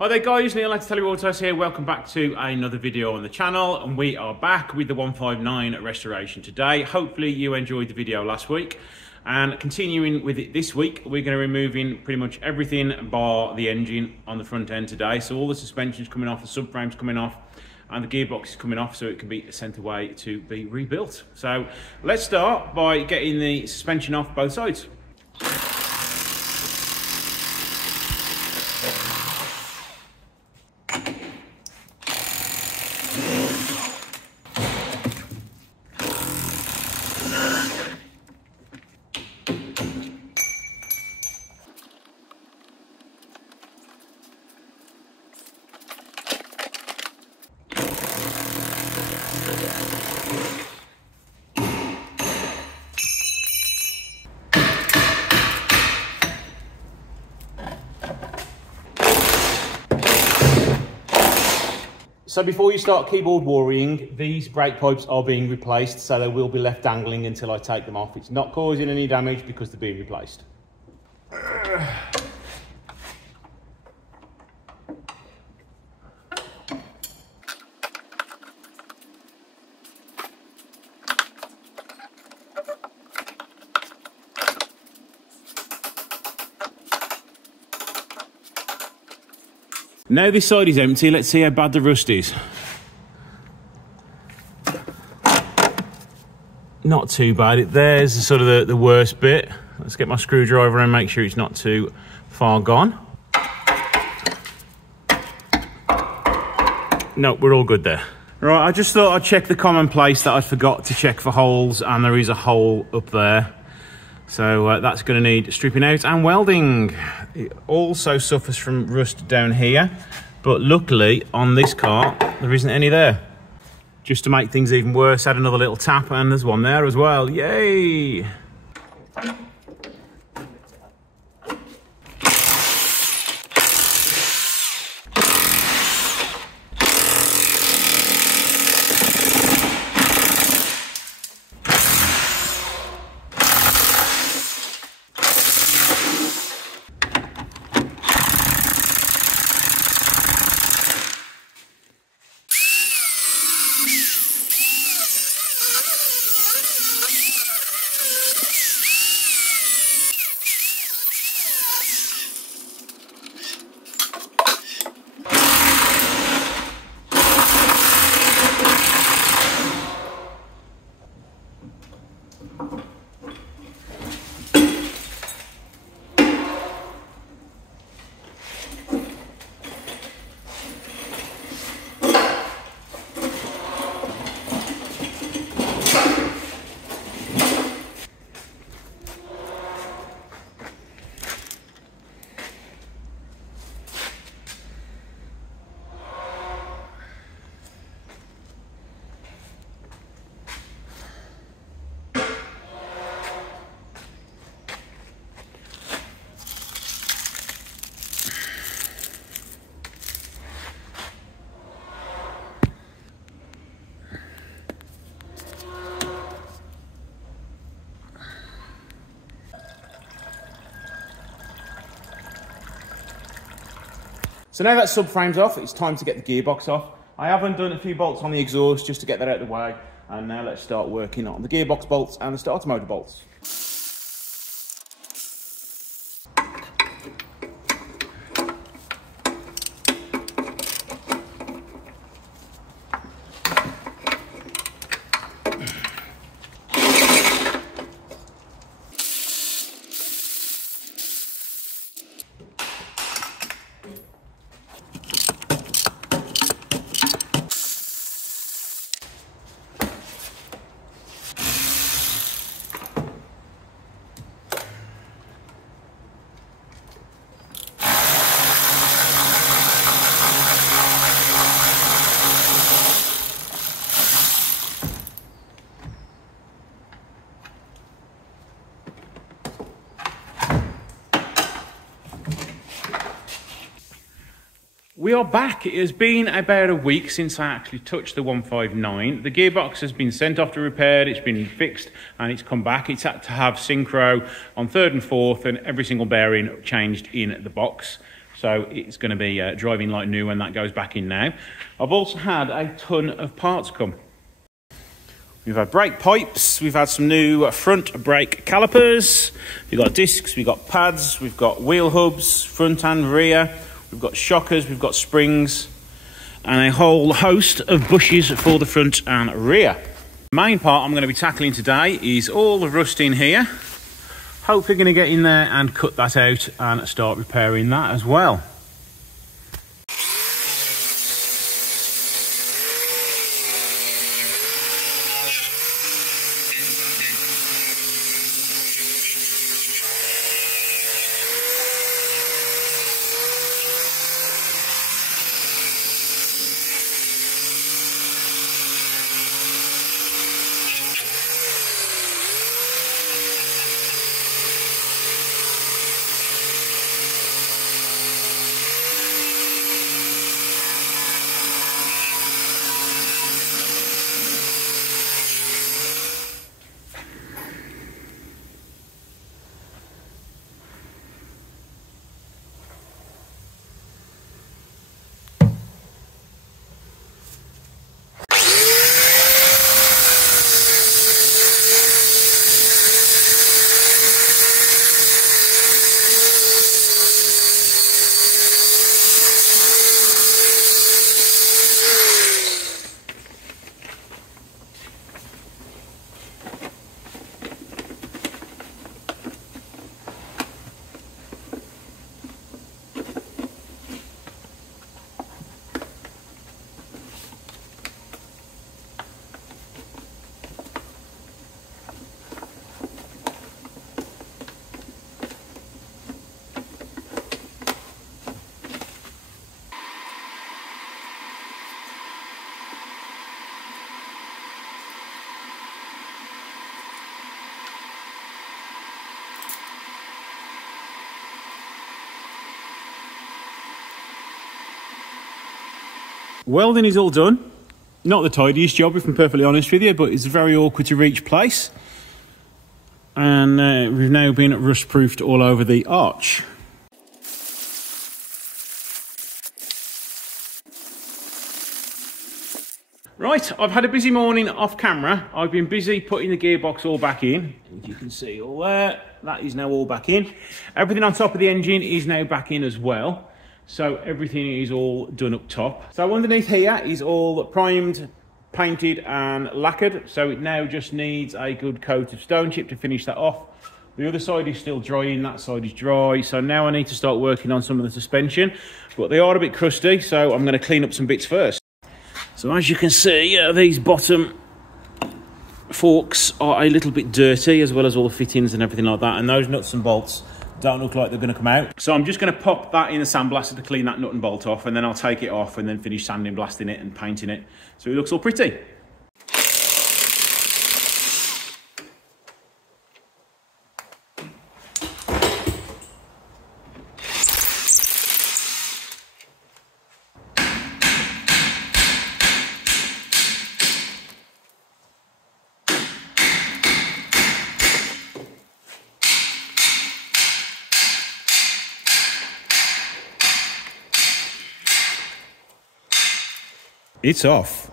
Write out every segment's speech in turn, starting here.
Hi there guys, Neil Locatelli Autos here. Welcome back to another video on the channel, and we are back with the 159 restoration today. Hopefully you enjoyed the video last week, and continuing with it this week, we're going to be removing pretty much everything bar the engine on the front end today. So all the suspension's coming off, the subframe's coming off, and the gearbox is coming off so it can be sent away to be rebuilt. So let's start by getting the suspension off both sides. So before you start keyboard worrying, these brake pipes are being replaced, so they will be left dangling until I take them off. It's not causing any damage because they're being replaced. Now this side is empty, let's see how bad the rust is. Not too bad. There's sort of the worst bit. Let's get my screwdriver and make sure it's not too far gone. No, we're all good there. Right, I just thought I'd check the common place that I forgot to check for holes, and there is a hole up there. So that's going to need stripping out and welding. It also suffers from rust down here, but luckily on this car there isn't any there. Just to make things even worse, add another little tap, and there's one there as well. Yay! So now that subframe's off, it's time to get the gearbox off. I haven't done a few bolts on the exhaust just to get that out of the way. And now let's start working on the gearbox bolts and the starter motor bolts. We are back. It has been about a week since I actually touched the 159. The gearbox has been sent off to repair, it's been fixed, and it's come back. It's had to have synchro on third and fourth, and every single bearing changed in the box. so it's going to be driving like new when that goes back in now. I've also had a ton of parts come. We've had brake pipes, we've had some new front brake calipers, we've got discs, we've got pads, we've got wheel hubs, front and rear, we've got shockers, we've got springs, and a whole host of bushes for the front and rear. The main part I'm going to be tackling today is all the rust in here. Hopefully going to get in there and cut that out and start repairing that as well. Welding is all done. Not the tidiest job, if I'm perfectly honest with you, but it's very awkward to reach place. And we've now been rust-proofed all over the arch. Right, I've had a busy morning off camera. I've been busy putting the gearbox all back in. As you can see all there, that is now all back in. Everything on top of the engine is now back in as well. So everything is all done up top. So underneath here is all primed, painted and lacquered. So it now just needs a good coat of stone chip to finish that off. The other side is still drying, that side is dry. So now I need to start working on some of the suspension, but they are a bit crusty. So I'm going to clean up some bits first. So as you can see, these bottom forks are a little bit dirty, as well as all the fittings and everything like that. And those nuts and bolts don't look like they're going to come out. So I'm just going to pop that in the sandblaster to clean that nut and bolt off, and then I'll take it off and then finish sanding, blasting it and painting it so it looks all pretty. It's off.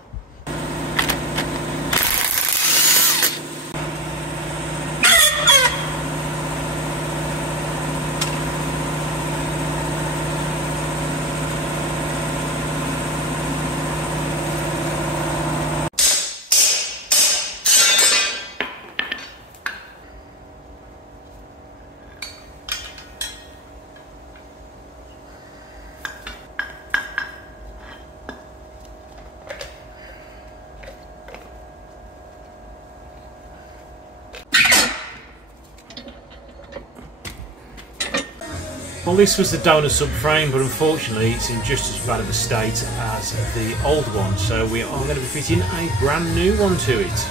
Well, this was the donor subframe, but unfortunately it's in just as bad of a state as the old one, so we are going to be fitting a brand new one to it.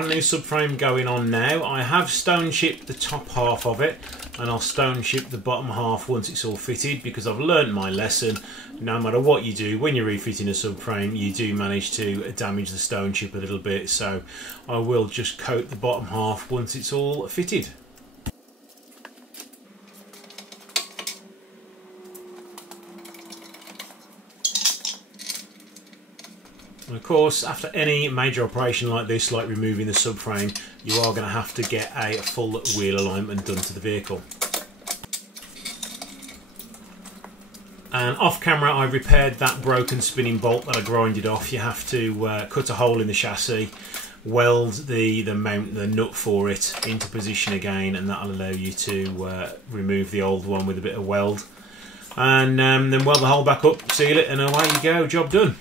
brand new subframe going on now. I have stone chipped the top half of it, and I'll stone chip the bottom half once it's all fitted, because I've learnt my lesson. No matter what you do, when you're refitting a subframe, you do manage to damage the stone chip a little bit, so I will just coat the bottom half once it's all fitted. And of course, after any major operation like this, like removing the subframe, you are going to have to get a full wheel alignment done to the vehicle. And off camera, I repaired that broken spinning bolt that I grinded off. You have to cut a hole in the chassis, weld the nut for it into position again, and that'll allow you to remove the old one with a bit of weld. And then weld the hole back up, seal it, and away you go, job done.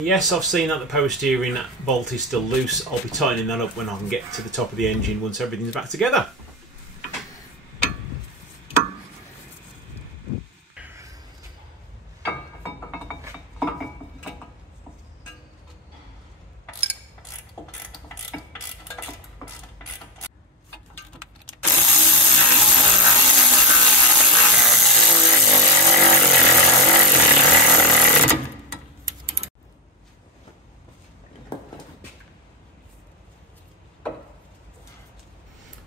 Yes, I've seen that the power steering bolt is still loose. I'll be tightening that up when I can get to the top of the engine once everything's back together.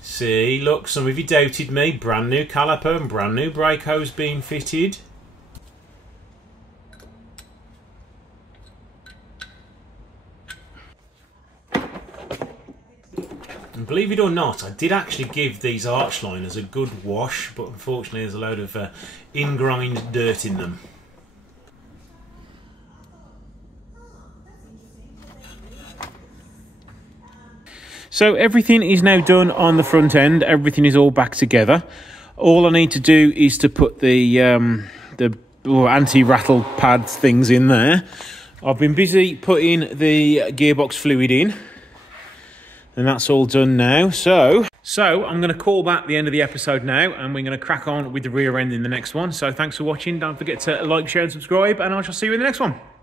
See, look, some of you doubted me. Brand new caliper and brand new brake hose being fitted. And believe it or not, I did actually give these arch liners a good wash, but unfortunately there's a load of in-grind dirt in them. So everything is now done on the front end. Everything is all back together. All I need to do is to put the anti-rattle pads things in there. I've been busy putting the gearbox fluid in, and that's all done now. So I'm going to call that the end of the episode now, and we're going to crack on with the rear end in the next one. So thanks for watching. Don't forget to like, share and subscribe, and I shall see you in the next one.